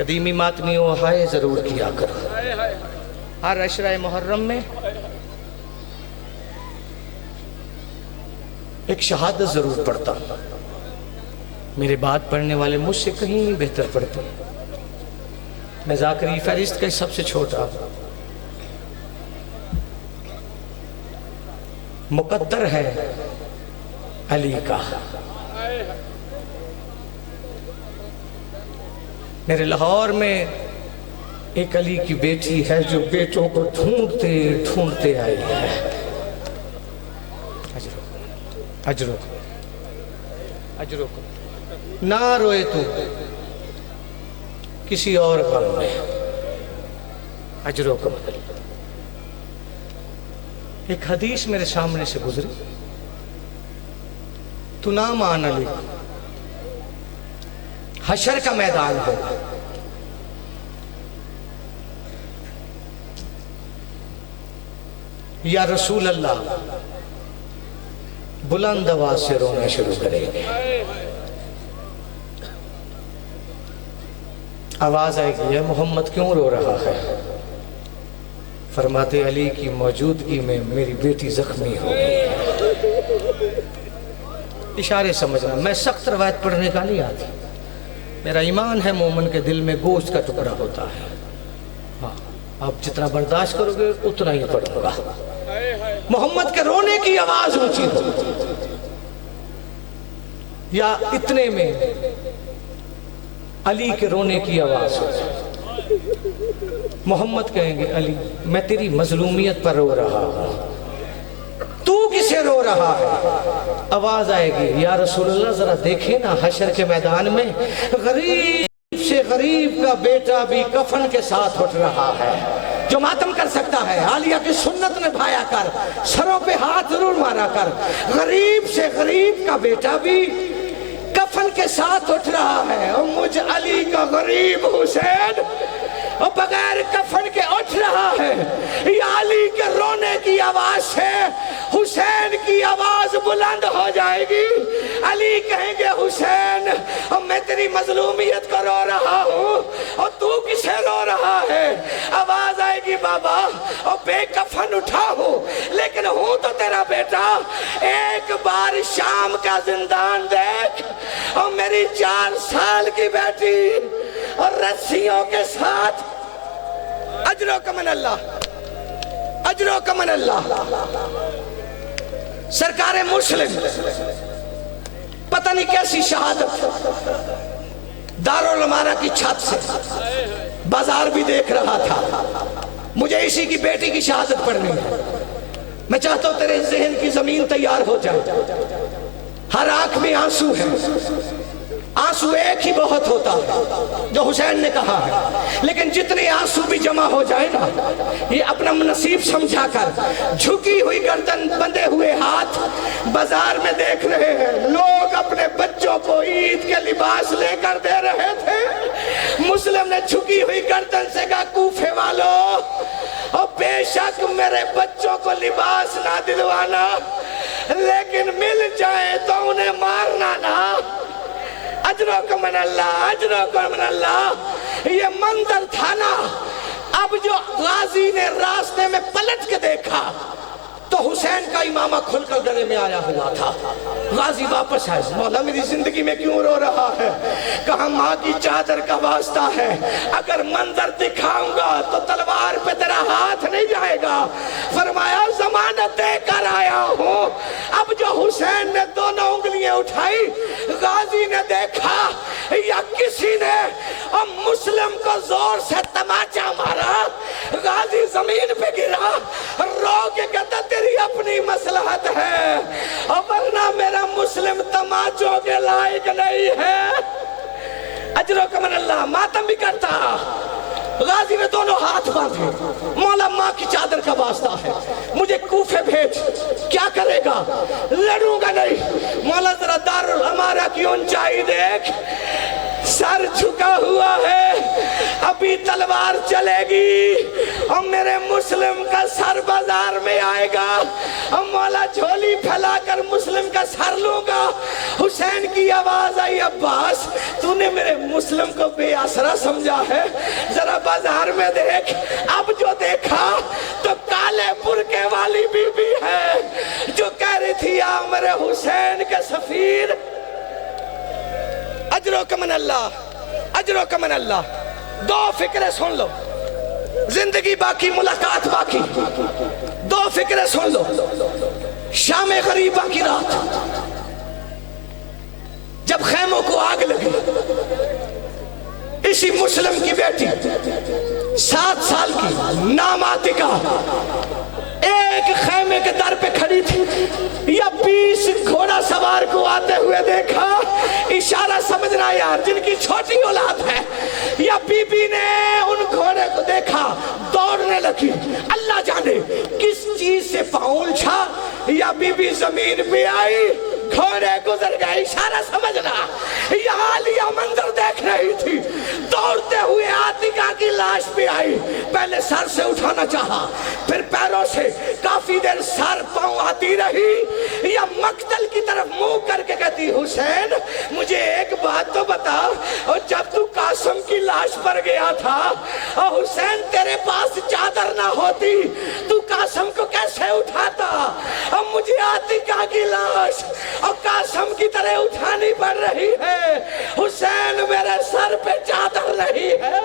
कदीमी मातमियों हाय ज़रूर किया करो। हर अशरा मुहर्रम में एक शहादत ज़रूर पढ़ता हूँ। मेरे बाद पढ़ने वाले मुझसे कहीं बेहतर पढ़ते। मैं ज़ाकरी फहरिस्त का सबसे छोटा, मुकद्दर है अली का। मेरे लाहौर में एक अली की बेटी है जो बेटों को ढूंढते ढूंढते आई है। अजरो अजरो को ना रोए तू किसी और गम में, अजरो को। एक हदीस मेरे सामने से गुजरी, तू ना मान अली, हशर का मैदान होगा, या रसूल अल्लाह बुलंद आवाज से रोना शुरू करेंगे। आवाज आएगी, है मोहम्मद क्यों रो रहा है? फरमाते अली की मौजूदगी में मेरी बेटी जख्मी हो गई। इशारे समझना, मैं सख्त रवायत पढ़ने का नहीं आती। मेरा ईमान है मोमिन के दिल में गोश्त का टुकड़ा होता है। हाँ, आप जितना बर्दाश्त करोगे उतना ही पढ़ूंगा। मोहम्मद के रोने की आवाज ऊंची हो, या इतने में अली के रोने की आवाज हो। मोहम्मद कहेंगे अली मैं तेरी मजलूमियत पर रो रहा हूं, तू किसे रो रहा है? आवाज आएगी, या रसूलुल्लाह जरा देखे ना, हशर के मैदान में गरीब से गरीब का बेटा भी कफन के साथ उठ रहा है। जो मातम कर सकता है आलिया की सुन्नत निभाया कर, सरों पे हाथ जरूर मारा कर। गरीब से गरीब का बेटा भी कफन के साथ उठ रहा है, और मुझ अली का गरीब हुसैन और बगैर कफन के उठ रहा है। ये अली के रोने की आवाज से हुसैन की आवाज बुलंद हो जाएगी। अली कहेंगे हुसैन और मैं तेरी मजलूमियत को रो रहा हूँ और तू किसे रो रहा है? आवाज आएगी बाबा और बेकफन उठा हूँ लेकिन हूँ तो तेरा बेटा। एक बार शाम का जिंदान देख और मेरी 4 साल की बेटी और रस्सियों के साथ। अजरो कमन अल्लाह, अजरो कमन अल्लाह। सरकारे मुस्लिम पता नहीं कैसी शहादत दारुल अमारा की छत से बाजार भी देख रहा था। मुझे इसी की बेटी की शहादत पढ़नी है। मैं चाहता हूं तेरे जहन की जमीन तैयार हो जाए। हर आंख में आंसू है, आंसू एक ही बहुत होता है जो हुसैन ने कहा है, लेकिन जितने आंसू भी जमा हो जाए ना, ये अपना नसीब समझा कर झुकी हुई गर्दन बंधे हुए हाथ बाजार में देख रहे हैं। लोग अपने बच्चों को ईद के लिबास लेकर दे रहे थे। मुस्लिम ने झुकी हुई गर्दन से कहा कूफे वालों, और बेशक मेरे बच्चों को लिबास ना दिलवाना, लेकिन मिल जाए तो उन्हें मारना ना। अजरो का मन अल्लाह, अजरो का मन अल्लाह। ये मंजर था ना, अब जो गाजी ने रास्ते में पलट के देखा तो हुसैन का इमामा खुलकर गले में आया हुआ था। गाजी वापस आए, मौला मेरी जिंदगी में क्यों रो रहा है? कहा माँ की चादर का वास्ता है, अगर मंजर दिखाऊंगा तो तलवार पे तेरा हाथ नहीं जाएगा। फरमाया जमानत देकर आया हूँ। अब जो हुसैन ने दोनों उंगलियां उठाई, गाजी ने देखा या किसी ने और मुस्लिम को जोर से तमाचा मारा। गाजी जमीन पे गिरा, रो के कहता तेरी अपनी मसलहत है, और वरना मेरा मुस्लिम तमाचों के लायक नहीं है। अजरो कमन अल्लाह। मातम भी करता। गाजी ने दोनों हाथ बांधे, मौला माँ की चादर का वास्ता है, मुझे कूफे भेज। क्या करेगा? लड़ूंगा नहीं। मौला जरा दारुल अमारा की ऊंचाई देख, सर झुका हुआ है, अभी तलवार तलवार चलेगी और मेरे मुस्लिम का सर बाजार में आएगा और मौला झोली फैलाकर मुस्लिम का सर लूंगा। हुसैन की आवाज आई, अब्बास तूने मेरे मुस्लिम को बेआसरा समझा है, जरा बाजार में देख। अब जो देखा तो काले बुरके वाली बीबी है जो कह रही थी आ मेरे हुसैन के सफीर। अजरो कमन अल्लाह, अजरो कमन अल्लाह। दो फिक्रे सुन लो, जिंदगी बाकी मुलाकात बाकी। दो फिक्रे सुन लो। शाम गरीबा की रात जब खैमों को आग लगी, इसी मुस्लिम की बेटी 7 साल की नाम आतिका एक खैमे के दर पे खड़ी थी। या 20 घोड़ा सवार को आते हुए देखा। इशारा समझना यार, जिनकी छोटी औलाद है। या बीबी ने उन घोड़े को देखा, दौड़ने लगी। अल्लाह जाने किस चीज से पांव उलझा, या बीबी जमीन पे आई, घोड़े गुजर गए। इशारा समझना। यहाँ लिया मंजर देख रही थी, दौड़ते हुए आतिका की लाश पे आई। पहले सर से उठाना चाहा, फिर पैरों से काफी देर सर पांव आती रही। या मक्तल की तरफ मुंह करके कहती, हुसैन मुझे एक बात तो बता, और जब तू कासिम की लाश पर गया था और हुसैन तेरे पास चादर ना होती, तू कासिम को कैसे उठाता? अब मुझे आतिका की लाश और कासिम की तरह उठानी पड़ रही है। हुसैन मेरे सर पे चादर नहीं है।